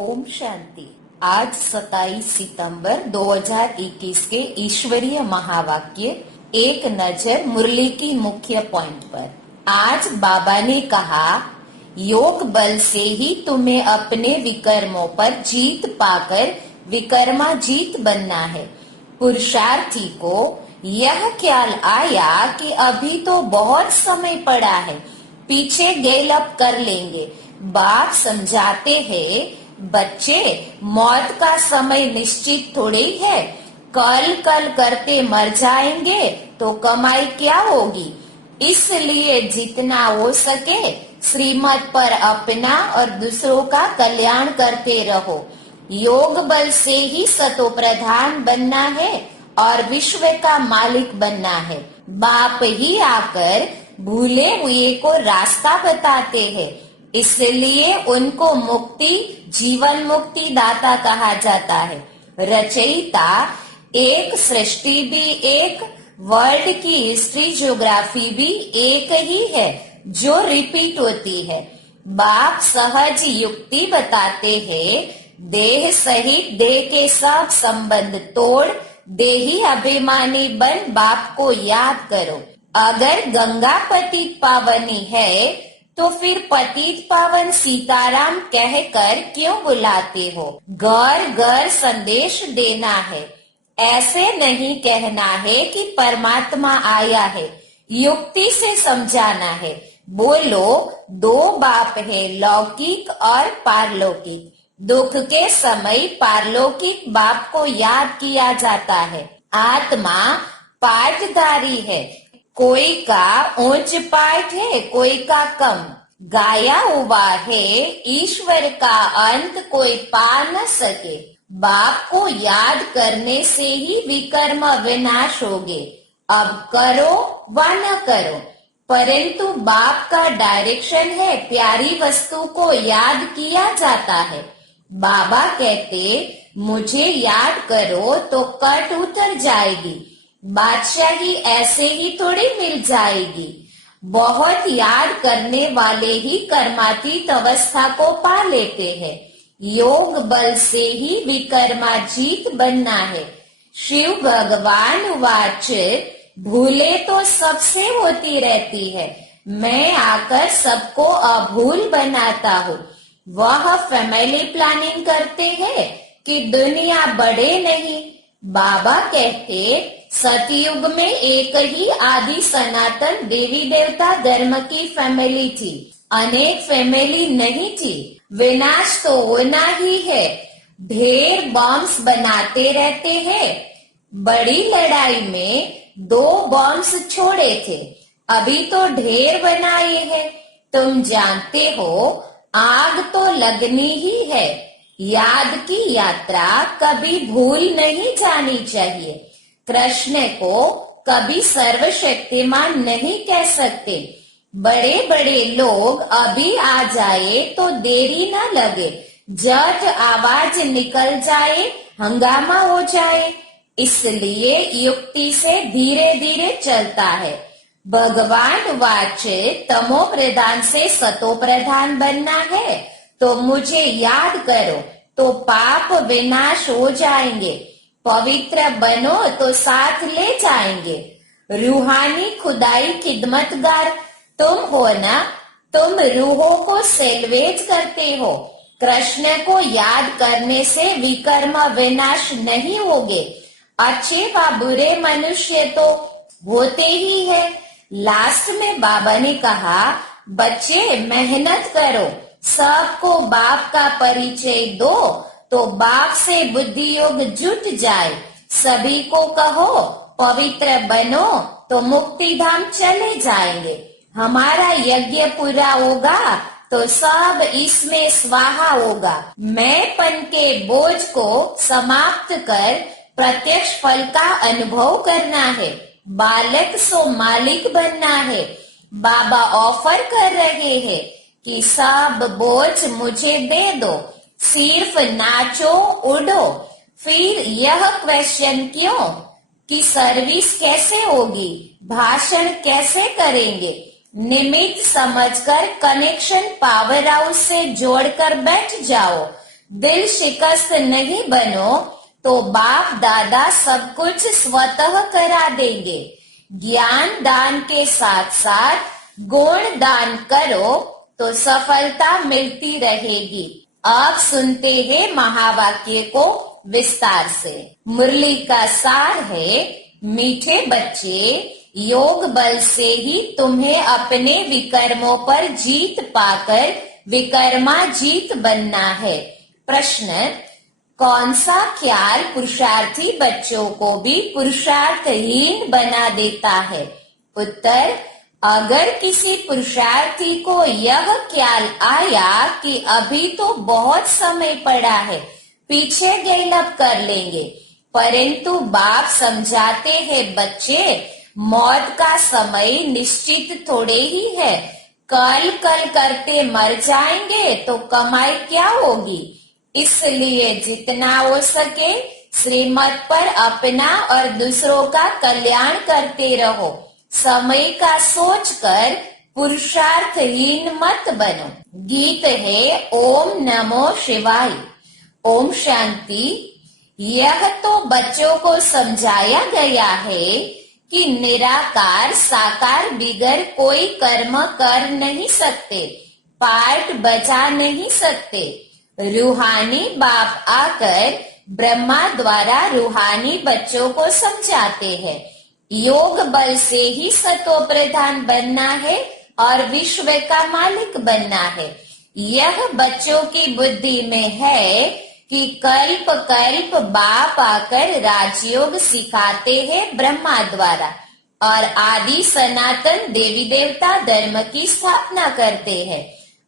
ओम शांति। आज 27 सितंबर 2021 के ईश्वरीय महावाक्य एक नजर मुरली की मुख्य पॉइंट पर। आज बाबा ने कहा, योग बल से ही तुम्हें अपने विकर्मों पर जीत पाकर विकर्माजीत बनना है। पुरुषार्थी को यह ख्याल आया कि अभी तो बहुत समय पड़ा है, पीछे गैलअप कर लेंगे। बाप समझाते हैं, बच्चे, मौत का समय निश्चित थोड़ी है। कल कल करते मर जाएंगे तो कमाई क्या होगी। इसलिए जितना हो सके श्रीमत पर अपना और दूसरों का कल्याण करते रहो। योग बल से ही सतो प्रधान बनना है और विश्व का मालिक बनना है। बाप ही आकर भूले हुए को रास्ता बताते हैं, इसलिए उनको मुक्ति जीवन मुक्ति दाता कहा जाता है। रचयिता एक, सृष्टि भी एक, वर्ल्ड की हिस्ट्री ज्योग्राफी भी एक ही है जो रिपीट होती है। बाप सहज युक्ति बताते हैं, देह सहित देह के सब संबंध तोड़ देही अभिमानी बन बाप को याद करो। अगर गंगा पतित पावनी है तो फिर पतित पावन सीताराम कहकर क्यों बुलाते हो। घर घर संदेश देना है, ऐसे नहीं कहना है कि परमात्मा आया है। युक्ति से समझाना है। बोलो, दो बाप है, लौकिक और पारलौकिक। दुख के समय पारलौकिक बाप को याद किया जाता है। आत्मा पाठधारी है, कोई का ऊंच पाठ है, कोई का कम। गाया हुआ है ईश्वर का अंत कोई पा न सके। बाप को याद करने से ही विकर्म विनाश होगे। अब करो व न करो, परंतु बाप का डायरेक्शन है, प्यारी वस्तु को याद किया जाता है। बाबा कहते, मुझे याद करो तो कट उतर जाएगी, बादशाही ऐसे ही थोड़ी मिल जाएगी। बहुत याद करने वाले ही कर्मातीत अवस्था को पा लेते हैं। योग बल से ही विकर्माजीत बनना है। शिव भगवान वाच, भूले तो सबसे होती रहती है, मैं आकर सबको अभूल बनाता हूँ। वह फैमिली प्लानिंग करते हैं कि दुनिया बढ़े नहीं। बाबा कहते, सतयुग में एक ही आदि सनातन देवी देवता धर्म की फैमिली थी, अनेक फैमिली नहीं थी। विनाश तो होना ही है। ढेर बॉम्ब्स बनाते रहते हैं। बड़ी लड़ाई में 2 बॉम्ब्स छोड़े थे, अभी तो ढेर बनाए हैं। तुम जानते हो, आग तो लगनी ही है। याद की यात्रा कभी भूल नहीं जानी चाहिए। कृष्ण को कभी सर्वशक्तिमान नहीं कह सकते। बड़े बड़े लोग अभी आ जाए तो देरी न लगे, जट आवाज निकल जाए हंगामा हो जाए। इसलिए युक्ति से धीरे धीरे चलता है। भगवान वाच, तमो प्रधान से सतो प्रधान बनना है तो मुझे याद करो, तो पाप विनाश हो जाएंगे। पवित्र बनो तो साथ ले जाएंगे। रूहानी खुदाई खिदमतगार तुम हो ना, तुम रूहों को सेल्वेज करते हो। कृष्ण को याद करने से विकर्म विनाश नहीं होगे। अच्छे व बुरे मनुष्य तो होते ही है। लास्ट में बाबा ने कहा, बच्चे मेहनत करो, सबको बाप का परिचय दो तो बाप से बुद्धि योग जुट जाए। सभी को कहो पवित्र बनो तो मुक्ति धाम चले जाएंगे। हमारा यज्ञ पूरा होगा तो सब इसमें स्वाहा होगा। मैंपन के बोझ को समाप्त कर प्रत्यक्ष फल का अनुभव करना है। बालक सो मालिक बनना है। बाबा ऑफर कर रहे हैं कि सब बोझ मुझे दे दो, सिर्फ नाचो उड़ो। फिर यह क्वेश्चन क्यों कि सर्विस कैसे होगी, भाषण कैसे करेंगे। निमित्त समझकर कनेक्शन पावर हाउस से जोड़कर बैठ जाओ। दिल शिकस्त नहीं बनो तो बाप दादा सब कुछ स्वतः करा देंगे। ज्ञान दान के साथ साथ गुण दान करो तो सफलता मिलती रहेगी। अब सुनते हैं महावाक्य को विस्तार से। मुरली का सार है, मीठे बच्चे, योग बल से ही तुम्हें अपने विकर्मों पर जीत पाकर विकर्मा जीत बनना है। प्रश्न, कौन सा ख्याल पुरुषार्थी बच्चों को भी पुरुषार्थहीन बना देता है? उत्तर, अगर किसी पुरुषार्थी को यह ख्याल आया कि अभी तो बहुत समय पड़ा है, पीछे गैलप कर लेंगे, परंतु बाप समझाते हैं बच्चे, मौत का समय निश्चित थोड़े ही है। कल कल करते मर जाएंगे तो कमाई क्या होगी? इसलिए जितना हो सके श्रीमत पर अपना और दूसरों का कल्याण करते रहो। समय का सोचकर पुरुषार्थहीन मत बनो। गीत है ओम नमो शिवाय। ओम शांति। यह तो बच्चों को समझाया गया है कि निराकार साकार बिगर कोई कर्म कर नहीं सकते, पार्ट बजा नहीं सकते। रूहानी बाप आकर ब्रह्मा द्वारा रूहानी बच्चों को समझाते हैं, योग बल से ही सतो प्रधान बनना है और विश्व का मालिक बनना है। यह बच्चों की बुद्धि में है कि कल्प कल्प बाप आकर राजयोग सिखाते हैं ब्रह्मा द्वारा और आदि सनातन देवी देवता धर्म की स्थापना करते हैं,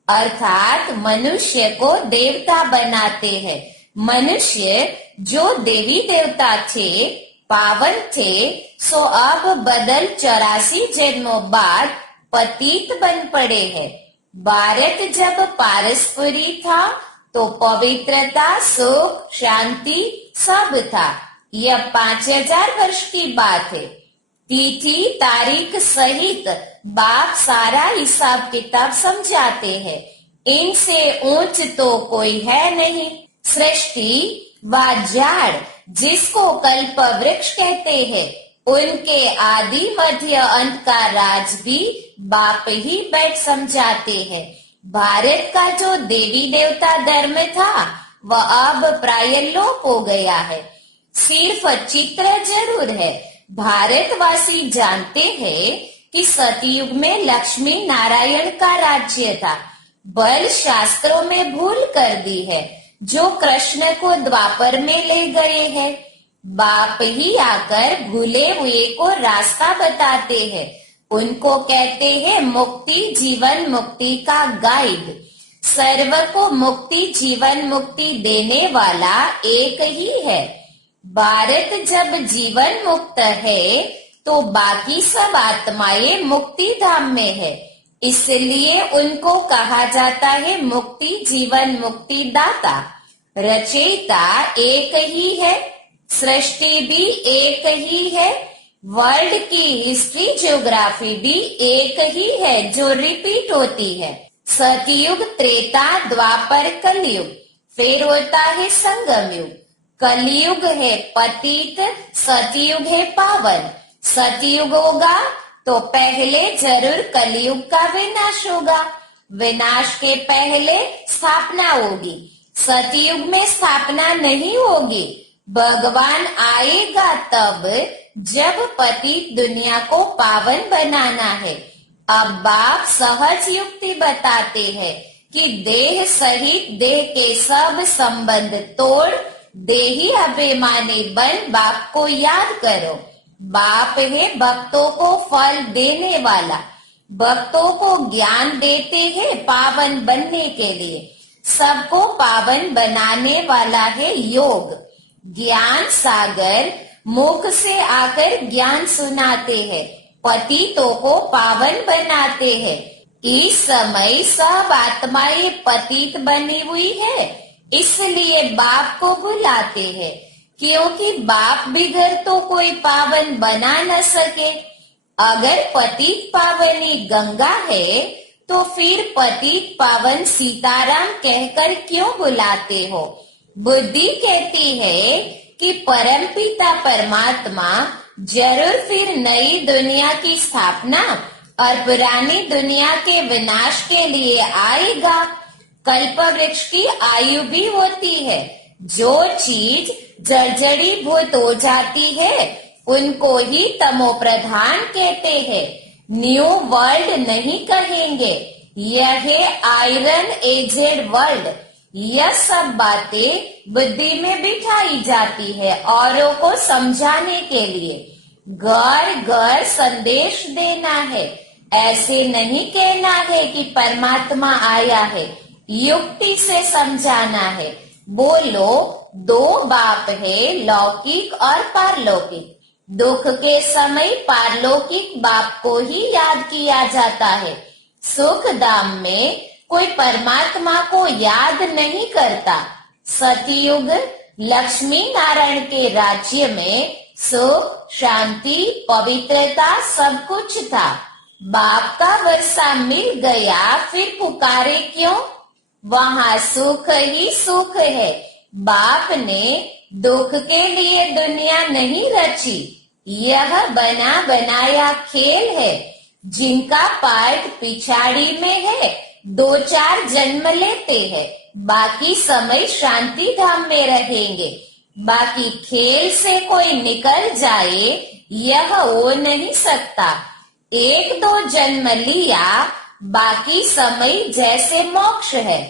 अर्थात मनुष्य को देवता बनाते हैं। मनुष्य जो देवी देवता थे, पावन थे, सो अब बदल 84 जन्मों बाद पतित बन पड़े हैं। भारत जब पारस्परी था तो पवित्रता, सुख, शांति सब था। यह 5000 वर्ष की बात है। तिथि तारीख सहित बाप सारा हिसाब किताब समझाते हैं। इनसे ऊंच तो कोई है नहीं। सृष्टि व जाड़ जिसको कल्प वृक्ष कहते हैं, उनके आदि मध्य अंत का राज भी बाप ही बैठ समझाते हैं। भारत का जो देवी देवता धर्म था वह अब प्राय लोप हो गया है। सिर्फ चित्र जरूर है। भारतवासी जानते हैं कि सतयुग में लक्ष्मी नारायण का राज्य था। बल शास्त्रों में भूल कर दी है, जो कृष्ण को द्वापर में ले गए हैं। बाप ही आकर भूले हुए को रास्ता बताते हैं। उनको कहते हैं मुक्ति जीवन मुक्ति का गाइड। सर्व को मुक्ति जीवन मुक्ति देने वाला एक ही है। भारत जब जीवन मुक्त है तो बाकी सब आत्माएं मुक्ति धाम में है, इसलिए उनको कहा जाता है मुक्ति जीवन मुक्ति दाता। रचयिता एक ही है, सृष्टि भी एक ही है, वर्ल्ड की हिस्ट्री ज्योग्राफी भी एक ही है जो रिपीट होती है। सतयुग त्रेता द्वापर कलयुग, फिर होता है संगम युग। कलयुग है पतित, सतयुग है पावन। सतयुग होगा तो पहले जरूर कलयुग का विनाश होगा, विनाश के पहले स्थापना होगी। सतयुग में स्थापना नहीं होगी, भगवान आएगा तब जब पतित दुनिया को पावन बनाना है। अब बाप सहज युक्ति बताते हैं कि देह सहित देह के सब संबंध तोड़ देही अभिमानी बन बाप को याद करो। बाप है भक्तों को फल देने वाला, भक्तों को ज्ञान देते हैं पावन बनने के लिए। सबको पावन बनाने वाला है योग। ज्ञान सागर मुख से आकर ज्ञान सुनाते हैं, पतितों को पावन बनाते हैं। इस समय सब आत्माएं पतित बनी हुई है, इसलिए बाप को बुलाते हैं, क्योंकि बाप बिगर तो कोई पावन बना न सके। अगर पतित पावनी गंगा है तो फिर पतित पावन सीताराम कहकर क्यों बुलाते हो? बुद्धि कहती है कि परमपिता परमात्मा जरूर फिर नई दुनिया की स्थापना और पुरानी दुनिया के विनाश के लिए आएगा। कल्प वृक्ष की आयु भी होती है। जो चीज जर्जरीभूत हो जाती है उनको ही तमो प्रधान कहते हैं। न्यू वर्ल्ड नहीं कहेंगे, यह है आयरन एजेड वर्ल्ड। यह सब बातें बुद्धि में बिठाई जाती है औरों को समझाने के लिए। घर घर संदेश देना है, ऐसे नहीं कहना है कि परमात्मा आया है। युक्ति से समझाना है। बोलो, दो बाप है, लौकिक और पारलौकिक। दुख के समय पारलौकिक बाप को ही याद किया जाता है। सुख धाम में कोई परमात्मा को याद नहीं करता। सतयुग लक्ष्मी नारायण के राज्य में सुख, शांति, पवित्रता सब कुछ था। बाप का वर्षा मिल गया, फिर पुकारे क्यों? वहाँ सुख ही सुख है। बाप ने दुख के लिए दुनिया नहीं रची। यह बना बनाया खेल है। जिनका पार्ट पिछाड़ी में है, 2-4 जन्म लेते हैं, बाकी समय शांति धाम में रहेंगे। बाकी खेल से कोई निकल जाए यह हो नहीं सकता। 1-2 जन्म लिया, बाकी समय जैसे मोक्ष है।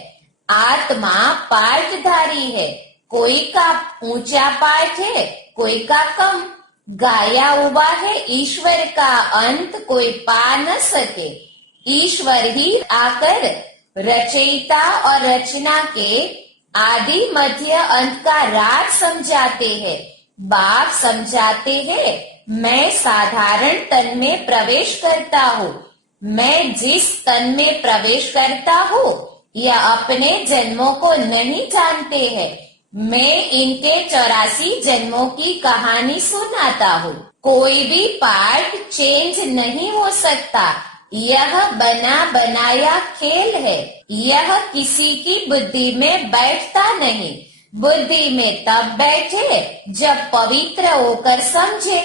आत्मा पार्टधारी है, कोई का ऊंचा पार्ट है, कोई का कम। गाया हुआ है ईश्वर का अंत कोई पा न सके। ईश्वर ही आकर रचयिता और रचना के आदि मध्य अंत का राज समझाते हैं। बाप समझाते हैं, मैं साधारण तन में प्रवेश करता हूँ। मैं जिस तन में प्रवेश करता हूँ यह अपने जन्मों को नहीं जानते हैं। मैं इनके 84 जन्मों की कहानी सुनाता हूँ। कोई भी पार्ट चेंज नहीं हो सकता। यह बना बनाया खेल है। यह किसी की बुद्धि में बैठता नहीं। बुद्धि में तब बैठे जब पवित्र होकर समझे।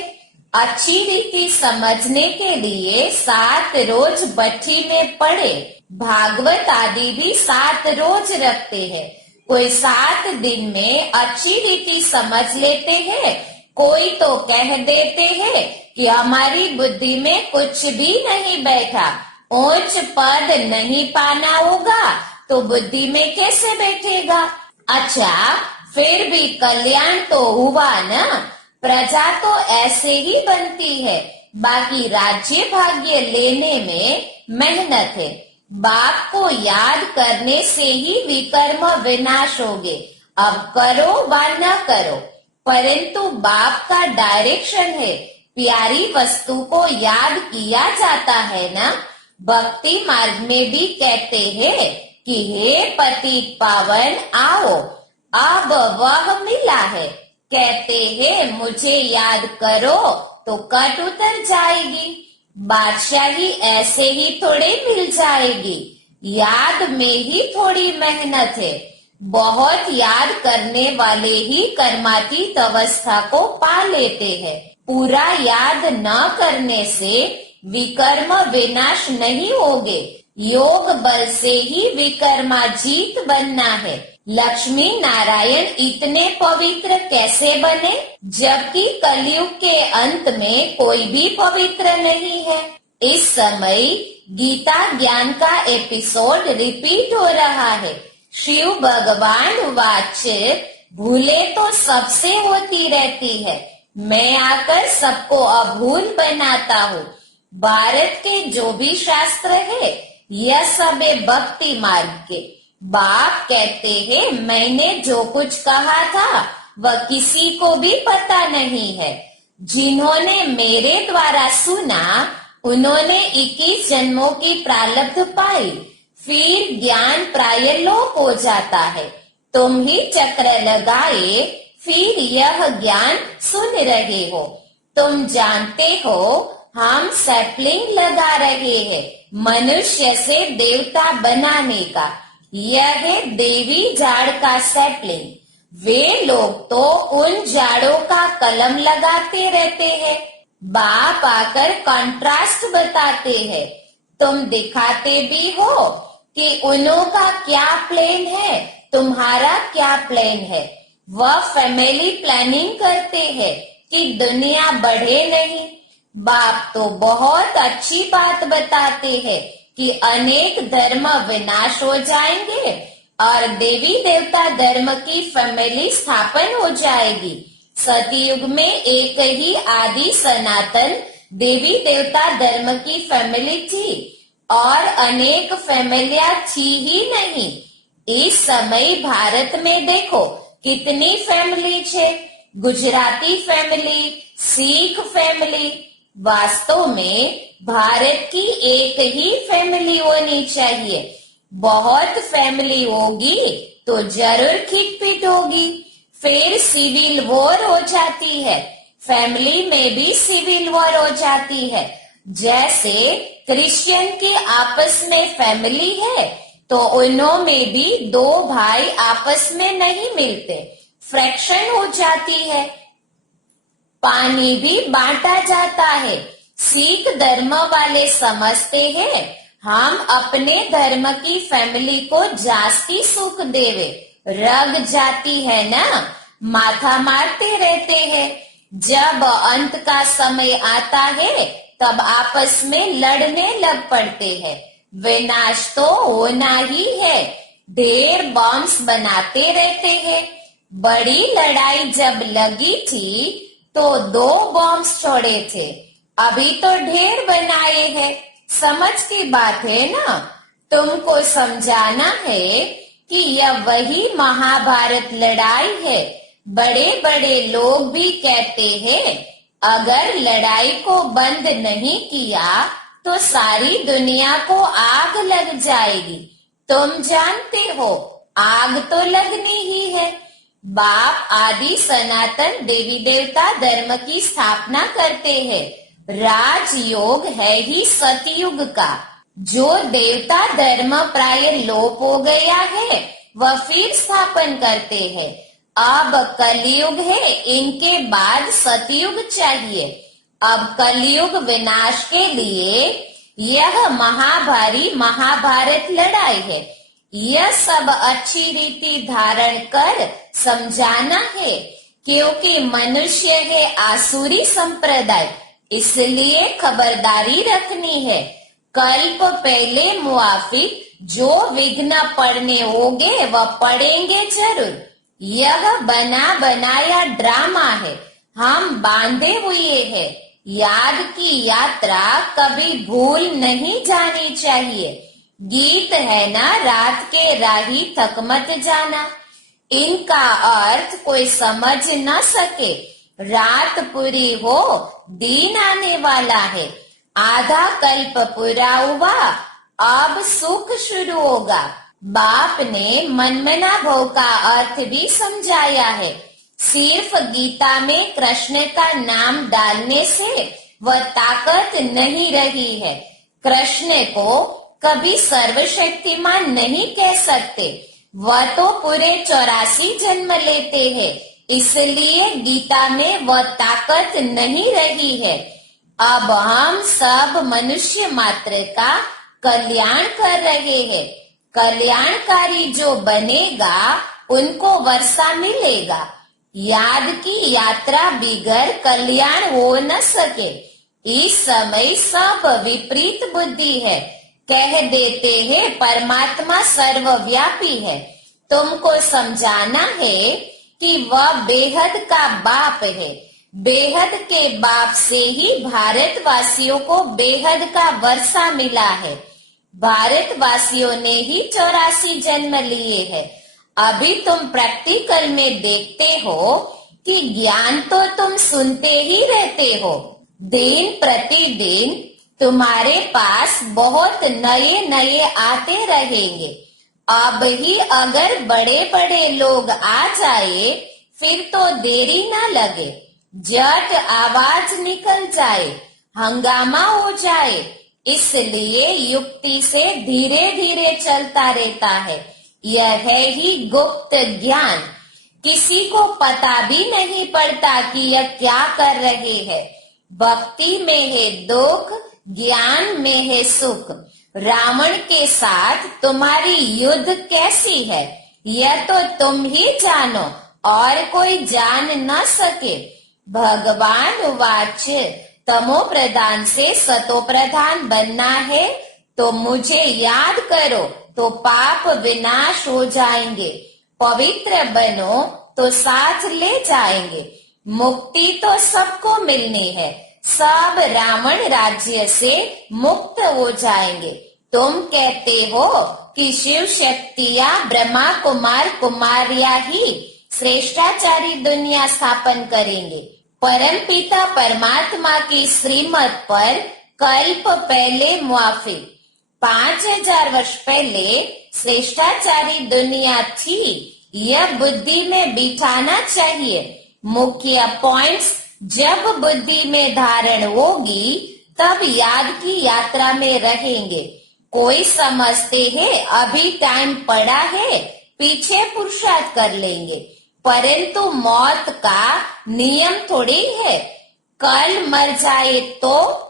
अच्छी रीति समझने के लिए 7 रोज भट्ठी में पढ़े। भागवत आदि भी 7 रोज रखते हैं। कोई 7 दिन में अच्छी रीति समझ लेते हैं। कोई तो कह देते हैं कि हमारी बुद्धि में कुछ भी नहीं बैठा। ऊंच पद नहीं पाना होगा तो बुद्धि में कैसे बैठेगा? अच्छा, फिर भी कल्याण तो हुआ ना। प्रजा तो ऐसे ही बनती है। बाकी राज्य भाग्य लेने में मेहनत है। बाप को याद करने से ही विकर्म विनाश होगे। अब करो व न करो, परंतु बाप का डायरेक्शन है। प्यारी वस्तु को याद किया जाता है ना। भक्ति मार्ग में भी कहते हैं कि हे पतित पावन आओ, अब वह मिला है। कहते हैं मुझे याद करो तो कट उतर जाएगी। बादशाही ऐसे ही थोड़े मिल जाएगी। याद में ही थोड़ी मेहनत है। बहुत याद करने वाले ही कर्मातीत अवस्था को पा लेते हैं। पूरा याद न करने से विकर्म विनाश नहीं होगे। योग बल से ही विकर्माजीत बनना है। लक्ष्मी नारायण इतने पवित्र कैसे बने जबकि कलयुग के अंत में कोई भी पवित्र नहीं है? इस समय गीता ज्ञान का एपिसोड रिपीट हो रहा है। शिव भगवान वाच भूले तो सबसे होती रहती है, मैं आकर सबको अभूल बनाता हूँ। भारत के जो भी शास्त्र है यह सब है भक्ति मार्ग के। बाप कहते हैं मैंने जो कुछ कहा था वह किसी को भी पता नहीं है। जिन्होंने मेरे द्वारा सुना उन्होंने 21 जन्मों की प्रारब्ध पाई। फिर ज्ञान प्राय लोप हो जाता है। तुम ही चक्र लगाए फिर यह ज्ञान सुन रहे हो। तुम जानते हो हम सैपलिंग लगा रहे हैं मनुष्य से देवता बनाने का। यह है देवी झाड़ का सैपलिंग। वे लोग तो उन झाड़ों का कलम लगाते रहते हैं। बाप आकर कंट्रास्ट बताते हैं। तुम दिखाते भी हो कि उन्हों का क्या प्लान है, तुम्हारा क्या प्लान है। वह फैमिली प्लानिंग करते हैं कि दुनिया बढ़े नहीं। बाप तो बहुत अच्छी बात बताते हैं कि अनेक धर्म विनाश हो जाएंगे और देवी देवता धर्म की फैमिली स्थापन हो जाएगी। सतयुग में एक ही आदि सनातन देवी देवता धर्म की फैमिली थी और अनेक फैमिलियां थी ही नहीं। इस समय भारत में देखो कितनी फैमिली है। Gujarati family, Sikh family. वास्तव में भारत की एक ही फैमिली होनी चाहिए। बहुत फैमिली होगी तो जरूर खिटपिट होगी, फिर सिविल वॉर हो जाती है। फैमिली में भी सिविल वॉर हो जाती है। जैसे क्रिश्चियन के आपस में फैमिली है तो उनमें भी दो भाई आपस में नहीं मिलते, फ्रैक्शन हो जाती है। पानी भी बांटा जाता है। सिख धर्म वाले समझते हैं हम अपने धर्म की फैमिली को जास्ती सुख देवे। रग जाती है ना, माथा मारते रहते हैं। जब अंत का समय आता है तब आपस में लड़ने लग पड़ते हैं। विनाश तो होना ही है। ढेर बॉम्ब्स बनाते रहते हैं। बड़ी लड़ाई जब लगी थी तो 2 बॉम्ब्स छोड़े थे, अभी तो ढेर बनाए हैं। समझ की बात है ना। तुमको समझाना है कि यह वही महाभारत लड़ाई है। बड़े बड़े लोग भी कहते हैं अगर लड़ाई को बंद नहीं किया तो सारी दुनिया को आग लग जाएगी। तुम जानते हो आग तो लगनी ही है। बाप आदि सनातन देवी देवता धर्म की स्थापना करते हैं। राजयोग है ही सतयुग का। जो देवता धर्म प्राय लोप हो गया है वह फिर स्थापन करते हैं। अब कलयुग है, इनके बाद सतयुग चाहिए। अब कलयुग विनाश के लिए यह महाभारी महाभारत लड़ाई है। यह सब अच्छी रीति धारण कर समझाना है, क्योंकि मनुष्य है आसुरी संप्रदाय, इसलिए खबरदारी रखनी है। कल्प पहले मुआफिक जो विघ्न पड़ने होंगे वह पड़ेंगे जरूर। यह बना बनाया ड्रामा है, हम बांधे हुए हैं। याद की यात्रा कभी भूल नहीं जानी चाहिए। गीत है ना, रात के राही थक मत जाना। इनका अर्थ कोई समझ न सके। रात पूरी हो, दिन आने वाला है। आधा कल्प पूरा हुआ, अब सुख शुरू होगा। बाप ने मनमना भव का अर्थ भी समझाया है। सिर्फ गीता में कृष्ण का नाम डालने से वह ताकत नहीं रही है। कृष्ण को कभी सर्वशक्तिमान नहीं कह सकते। वह तो पूरे 84 जन्म लेते हैं, इसलिए गीता में वह ताकत नहीं रही है। अब हम सब मनुष्य मात्र का कल्याण कर रहे हैं। कल्याणकारी जो बनेगा उनको वर्षा मिलेगा। याद की यात्रा बिगर कल्याण हो न सके। इस समय सब विपरीत बुद्धि है। कह देते हैं परमात्मा सर्वव्यापी है। तुमको समझाना है कि वह बेहद का बाप है। बेहद के बाप से ही भारतवासियों को बेहद का वर्षा मिला है। भारतवासियों ने ही 84 जन्म लिए हैं। अभी तुम प्रैक्टिकल में देखते हो कि ज्ञान तो तुम सुनते ही रहते हो। दिन प्रतिदिन तुम्हारे पास बहुत नए नए आते रहेंगे। अब ही अगर बड़े बड़े लोग आ जाए फिर तो देरी न लगे, झट आवाज निकल जाए। हंगामा हो जाए, इसलिए युक्ति से धीरे धीरे चलता रहता है। यह है ही गुप्त ज्ञान। किसी को पता भी नहीं पड़ता कि यह क्या कर रहे हैं। भक्ति में है दुख, ज्ञान में है सुख। रावण के साथ तुम्हारी युद्ध कैसी है, यह तो तुम ही जानो और कोई जान न सके। भगवान उवाच, तमो प्रधान से सतो प्रधान बनना है तो मुझे याद करो, तो पाप विनाश हो जाएंगे। पवित्र बनो तो साथ ले जाएंगे। मुक्ति तो सबको मिलनी है, सब रावण राज्य से मुक्त हो जाएंगे। तुम कहते हो कि शिव शक्तियां ब्रह्मा कुमार कुमारिया ही श्रेष्ठाचारी दुनिया स्थापन करेंगे। परम पिता परमात्मा की श्रीमत पर कल्प पहले मुआफिक 5000 वर्ष पहले श्रेष्ठाचारी दुनिया थी। यह बुद्धि में बिठाना चाहिए। मुख्य पॉइंट्स जब बुद्धि में धारण होगी तब याद की यात्रा में रहेंगे। कोई समझते हैं अभी टाइम पड़ा है, पीछे पुरुषार्थ कर लेंगे, परंतु मौत का नियम थोड़ी है, कल मर जाए तो।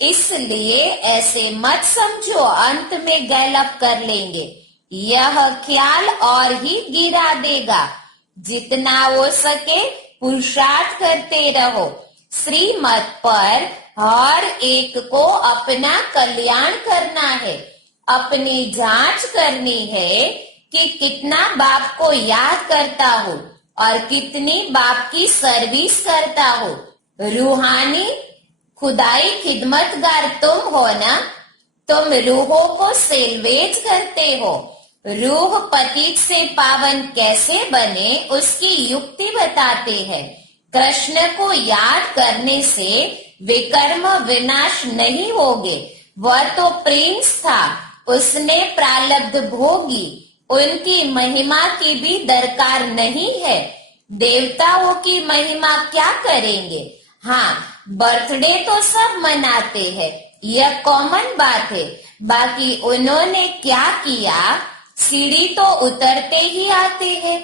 इसलिए ऐसे मत समझो अंत में गैलप कर लेंगे। यह ख्याल और ही गिरा देगा। जितना हो सके पुरुषार्थ करते रहो। श्रीमत पर हर एक को अपना कल्याण करना है। अपनी जांच करनी है कि कितना बाप को याद करता हूँ और कितनी बाप की सर्विस करता हूँ। रूहानी खुदाई खिदमतगार तुम हो ना। तुम रूहों को सेल्वेज करते हो। रूह पतित से पावन कैसे बने उसकी युक्ति बताते हैं। कृष्ण को याद करने से विकर्म विनाश नहीं होगे। वह तो प्रिंस था, उसने प्रारब्ध भोगी, उनकी महिमा की भी दरकार नहीं है। देवताओं की महिमा क्या करेंगे। हाँ, बर्थडे तो सब मनाते हैं, यह कॉमन बात है। बाकी उन्होंने क्या किया, सीढ़ी तो उतरते ही आते हैं।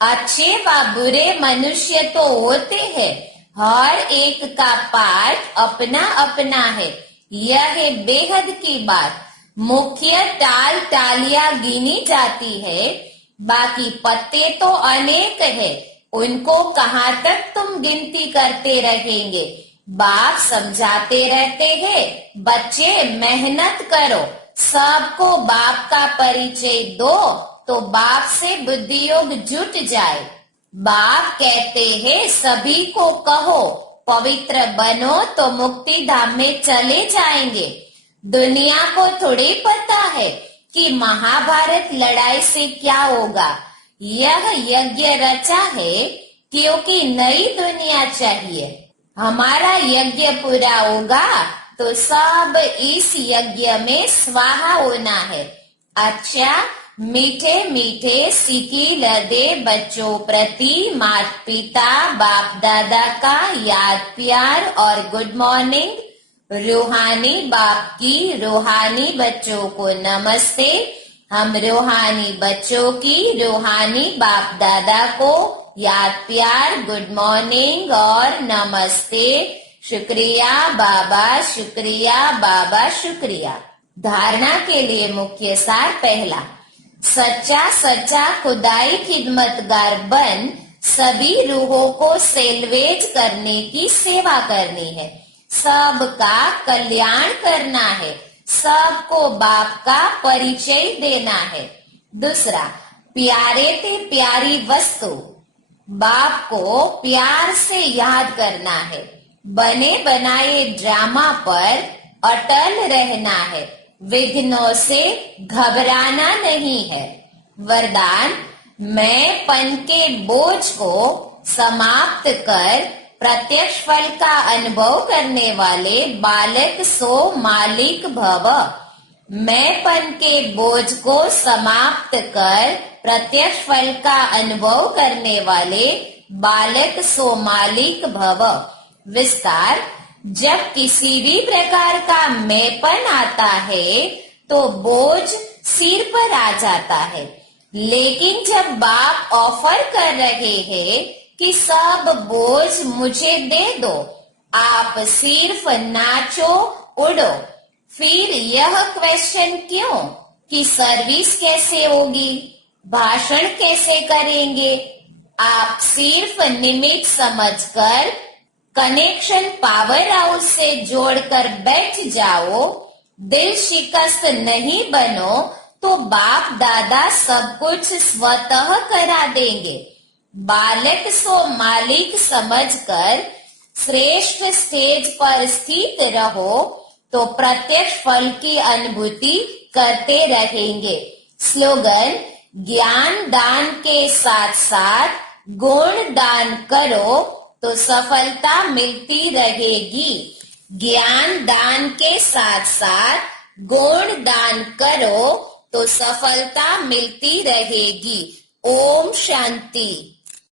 अच्छे व बुरे मनुष्य तो होते हैं, हर एक का पार्ट अपना अपना है। यह है बेहद की बात। मुख्य टाल टालियां गिनी जाती है, बाकी पत्ते तो अनेक है। उनको कहाँ तक तुम गिनती करते रहेंगे। बाप समझाते रहते हैं, बच्चे मेहनत करो, सबको बाप का परिचय दो तो बाप से बुद्धि योग जुट जाए। बाप कहते हैं सभी को कहो पवित्र बनो तो मुक्ति धाम में चले जाएंगे। दुनिया को थोड़ी पता है कि महाभारत लड़ाई से क्या होगा। यह यज्ञ रचा है क्योंकि नई दुनिया चाहिए। हमारा यज्ञ पूरा होगा तो सब इस यज्ञ में स्वाहा होना है। अच्छा, मीठे मीठे सिकी लदे बच्चों प्रति माता पिता बाप दादा का याद प्यार और गुड मॉर्निंग। रूहानी बाप की रूहानी बच्चों को नमस्ते। हम रूहानी बच्चों की रूहानी बाप दादा को याद प्यार गुड मॉर्निंग और नमस्ते। शुक्रिया बाबा, शुक्रिया बाबा, शुक्रिया। धारणा के लिए मुख्य सार पहला, सच्चा सच्चा खुदाई खिदमतगार बन सभी रूहों को सेल्वेज करने की सेवा करनी है। सबका कल्याण करना है, सबको बाप का परिचय देना है। दूसरा, प्यारे ते प्यारी वस्तु बाप को प्यार से याद करना है। बने बनाए ड्रामा पर अटल रहना है। विघ्नों से घबराना नहीं है। वरदान, मैं पन के बोझ को समाप्त कर प्रत्यक्ष फल का अनुभव करने वाले बालक सो मालिक भव। मैं पन के बोझ को समाप्त कर प्रत्यक्ष फल का अनुभव करने वाले बालक सो मालिक भव। विस्तार, जब किसी भी प्रकार का मैंपन आता है तो बोझ सिर पर आ जाता है, लेकिन जब बाप ऑफर कर रहे हैं कि सब बोझ मुझे दे दो, आप सिर्फ नाचो उड़ो, फिर यह क्वेश्चन क्यों कि सर्विस कैसे होगी, भाषण कैसे करेंगे। आप सिर्फ निमित्त समझकर कनेक्शन पावर हाउस से जोड़कर बैठ जाओ, दिल शिकस्त नहीं बनो तो बाप दादा सब कुछ स्वतः करा देंगे। बालक सो मालिक समझकर श्रेष्ठ स्टेज पर स्थित रहो तो प्रत्यक्ष फल की अनुभूति करते रहेंगे। स्लोगन, ज्ञान दान के साथ साथ गुण दान करो तो सफलता मिलती रहेगी। ज्ञान दान के साथ साथ गुण दान करो तो सफलता मिलती रहेगी। ओम शांति।